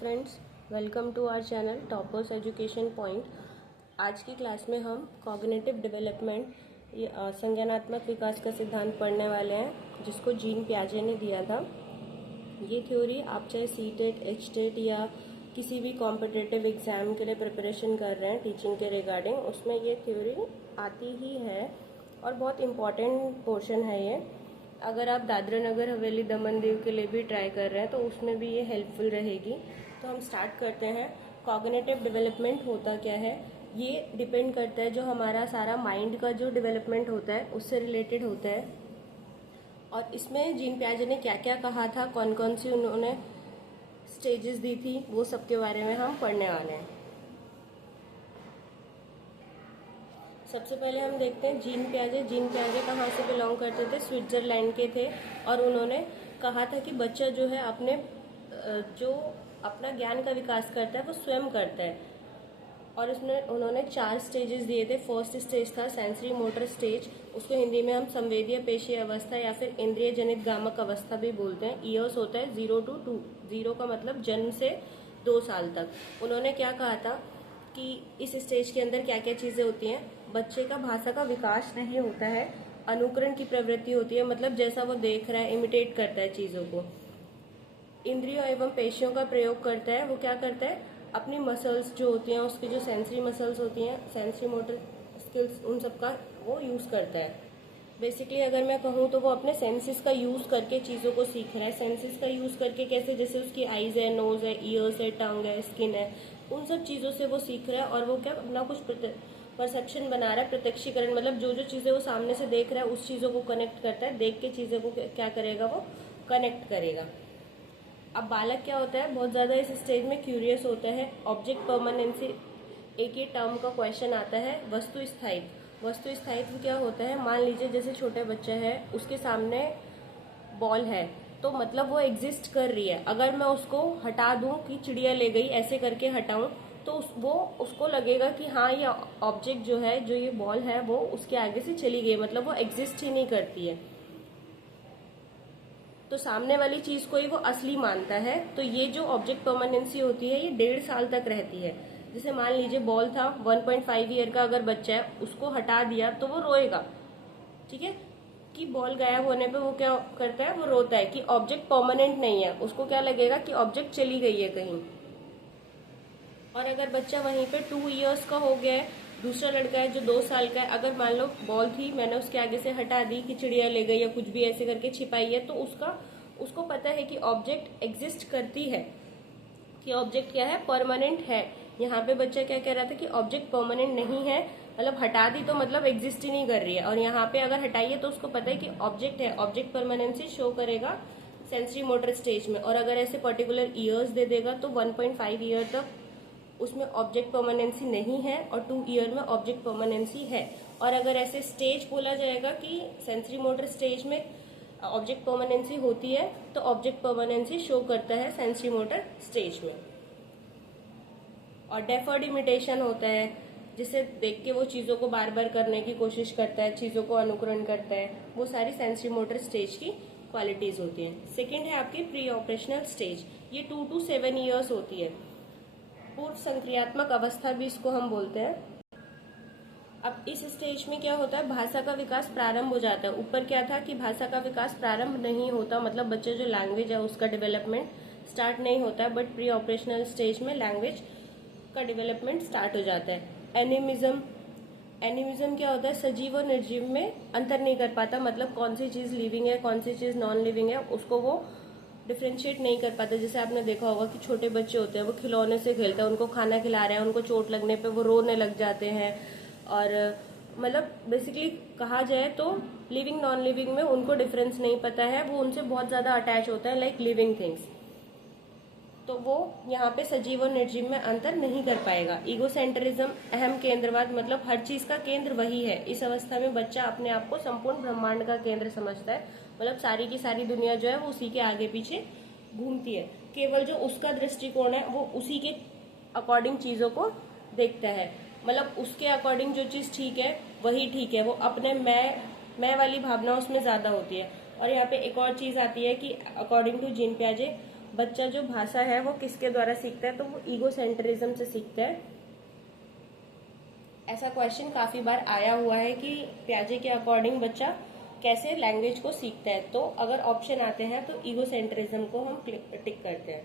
Friends, welcome to our channel toppers education point. आज की class में हम कॉग्निटिव डेवलपमेंट संज्ञानात्मक विकास का सिद्धांत पढ़ने वाले हैं, जिसको जीन पियाजे ने दिया था। ये थ्योरी आप चाहे सीटेट, एचटेट या किसी भी कॉम्पिटिटिव एग्जाम के लिए प्रिपरेशन कर रहे हैं टीचिंग के रिगार्डिंग, उसमें ये थ्योरी आती ही है और बहुत इम्पॉर्टेंट पोर्शन है ये। अगर आप दादरा नगर हवेली दमन दीव के लिए भी ट्राई कर रहे हैं तो उसमें भी ये हेल्पफुल रहेगी। तो हम स्टार्ट करते हैं। कॉग्निटिव डेवलपमेंट होता क्या है? ये डिपेंड करता है, जो हमारा सारा माइंड का जो डेवलपमेंट होता है उससे रिलेटेड होता है। और इसमें जीन पियाजे ने क्या क्या कहा था, कौन कौन सी उन्होंने स्टेजेस दी थी, वो सब के बारे में हम पढ़ने वाले हैं। सबसे पहले हम देखते हैं जीन पियाजे कहाँ से बिलोंग करते थे? स्विट्जरलैंड के थे। और उन्होंने कहा था कि बच्चा जो है अपना ज्ञान का विकास करता है वो स्वयं करता है। और उसमें उन्होंने 4 स्टेजेस दिए थे। फर्स्ट स्टेज था सेंसरी मोटर स्टेज, उसको हिंदी में हम संवेदीय पेशीय अवस्था या फिर इंद्रिय जनित गामक अवस्था भी बोलते हैं। ईयर्स होता है 0 to 2, 0 का मतलब जन्म से 2 साल तक। उन्होंने क्या कहा था कि इस स्टेज के अंदर क्या क्या चीजें होती हैं? बच्चे का भाषा का विकास नहीं होता है, अनुकरण की प्रवृत्ति होती है, मतलब जैसा वो देख रहा है इमिटेट करता है चीजों को। इंद्रियों एवं पेशियों का प्रयोग करता है। वो क्या करता है? अपनी मसल्स जो होती हैं, उसकी जो सेंसरी मसल्स होती हैं, सेंसरी मोटर स्किल्स, उन सब का वो यूज करता है। बेसिकली अगर मैं कहूँ तो वो अपने सेंसेस का यूज करके चीजों को सीख रहा है। सेंसेस का यूज करके कैसे? जैसे उसकी आईज है, नोज है, ईयर्स है, टंग है, स्किन है, उन सब चीजों से वो सीख रहा है। और वो क्या अपना कुछ परसेप्शन बना रहा है, प्रत्यक्षीकरण, मतलब जो जो चीजें वो सामने से देख रहा है उस चीजों को कनेक्ट करता है। देख के चीजों को क्या करेगा? वो कनेक्ट करेगा। अब बालक क्या होता है? बहुत ज्यादा इस स्टेज में क्यूरियस होता है। ऑब्जेक्ट परमानेंसी एक ही टर्म का क्वेश्चन आता है। वस्तु स्थायित्व क्या होता है? मान लीजिए जैसे छोटे बच्चे है, उसके सामने बॉल है तो मतलब वो एग्जिस्ट कर रही है। अगर मैं उसको हटा दूं कि चिड़िया ले गई, ऐसे करके हटाऊं, तो उसको लगेगा कि हाँ ये ऑब्जेक्ट जो है, जो ये बॉल है, वो उसके आगे से चली गई, मतलब वो एग्जिस्ट ही नहीं करती है। तो सामने वाली चीज को ही वो असली मानता है। तो ये जो ऑब्जेक्ट परमानेंसी होती है ये 1.5 साल तक रहती है। जैसे मान लीजिए बॉल था, 1.5 ईयर का अगर बच्चा है, उसको हटा दिया तो वो रोएगा, ठीक है, कि बॉल गायब होने पे वो क्या करता है? वो रोता है कि ऑब्जेक्ट परमानेंट नहीं है। उसको क्या लगेगा कि ऑब्जेक्ट चली गई है कहीं। और अगर बच्चा वहीं पे 2 ईयर्स का हो गया है, दूसरा लड़का है जो 2 साल का है, अगर मान लो बॉल थी, मैंने उसके आगे से हटा दी कि चिड़िया ले गई या कुछ भी ऐसे करके छिपाई है, तो उसको पता है कि ऑब्जेक्ट एग्जिस्ट करती है, कि ऑब्जेक्ट क्या है? परमानेंट है। यहाँ पे बच्चा क्या कह रहा था कि ऑब्जेक्ट परमानेंट नहीं है, मतलब हटा दी तो मतलब एग्जिस्ट ही नहीं कर रही है। और यहाँ पे अगर हटाइए तो उसको पता है कि ऑब्जेक्ट है। ऑब्जेक्ट परमानेंसी शो करेगा सेंसरी मोटर स्टेज में। और अगर ऐसे पर्टिकुलर ईयर्स दे देगा तो 1.5 ईयर तक उसमें ऑब्जेक्ट परमानेंसी नहीं है और 2 ईयर में ऑब्जेक्ट परमानेंसी है। और अगर ऐसे स्टेज बोला जाएगा कि सेंसरी मोटर स्टेज में ऑब्जेक्ट परमानेंसी होती है, तो ऑब्जेक्ट परमानेंसी शो करता है सेंसरी मोटर स्टेज में। और डेफर्ड इमिटेशन होता है, जिसे देख के वो चीजों को बार बार करने की कोशिश करता है, चीजों को अनुकरण करता है। वो सारी सेंसरी मोटर स्टेज की क्वालिटीज होती हैं। सेकेंड है आपकी प्री ऑपरेशनल स्टेज। ये 2 to 7 ईयर्स होती है। पूर्व संक्रियात्मक अवस्था भी इसको हम बोलते हैं। अब इस स्टेज में क्या होता है? भाषा का विकास प्रारंभ हो जाता है। ऊपर क्या था कि भाषा का विकास प्रारंभ नहीं होता, मतलब बच्चे जो लैंग्वेज है उसका डेवलपमेंट स्टार्ट नहीं होता है। बट प्री ऑपरेशनल स्टेज में लैंग्वेज का डेवलपमेंट स्टार्ट हो जाता है। एनिमिज्म क्या होता है? सजीव और निर्जीव में अंतर नहीं कर पाता, मतलब कौन सी चीज लिविंग है, कौन सी चीज नॉन लिविंग है, उसको वो डिफ्रेंशिएट नहीं कर पाते। जैसे आपने देखा होगा कि छोटे बच्चे होते हैं, वो खिलौने से खेलते हैं, उनको खाना खिला रहे हैं, उनको चोट लगने पे वो रोने लग जाते हैं। और मतलब बेसिकली कहा जाए तो लिविंग नॉन लिविंग में उनको डिफरेंस नहीं पता है, वो उनसे बहुत ज्यादा अटैच होता है लाइक लिविंग थिंग्स। तो वो यहाँ पे सजीव और निर्जीव में अंतर नहीं कर पाएगा। ईगोसेंट्रिज्म, अहम केंद्रवाद, मतलब हर चीज का केंद्र वही है। इस अवस्था में बच्चा अपने आप को संपूर्ण ब्रह्मांड का केंद्र समझता है, मतलब सारी की सारी दुनिया जो है वो उसी के आगे पीछे घूमती है। केवल जो उसका दृष्टिकोण है वो उसी के अकॉर्डिंग चीजों को देखता है, मतलब उसके अकॉर्डिंग जो चीज ठीक है वही ठीक है। वो अपने मैं वाली भावना उसमें ज्यादा होती है। और यहाँ पे एक और चीज आती है कि अकॉर्डिंग टू जीन पियाजे, बच्चा जो भाषा है वो किसके द्वारा सीखता है, तो वो ईगो सेंट्रिज्म से सीखता है। ऐसा क्वेश्चन काफी बार आया हुआ है कि पियाजे के अकॉर्डिंग बच्चा कैसे लैंग्वेज को सीखता है, तो अगर ऑप्शन आते हैं तो ईगो सेंट्रिज्म को हम टिक करते हैं।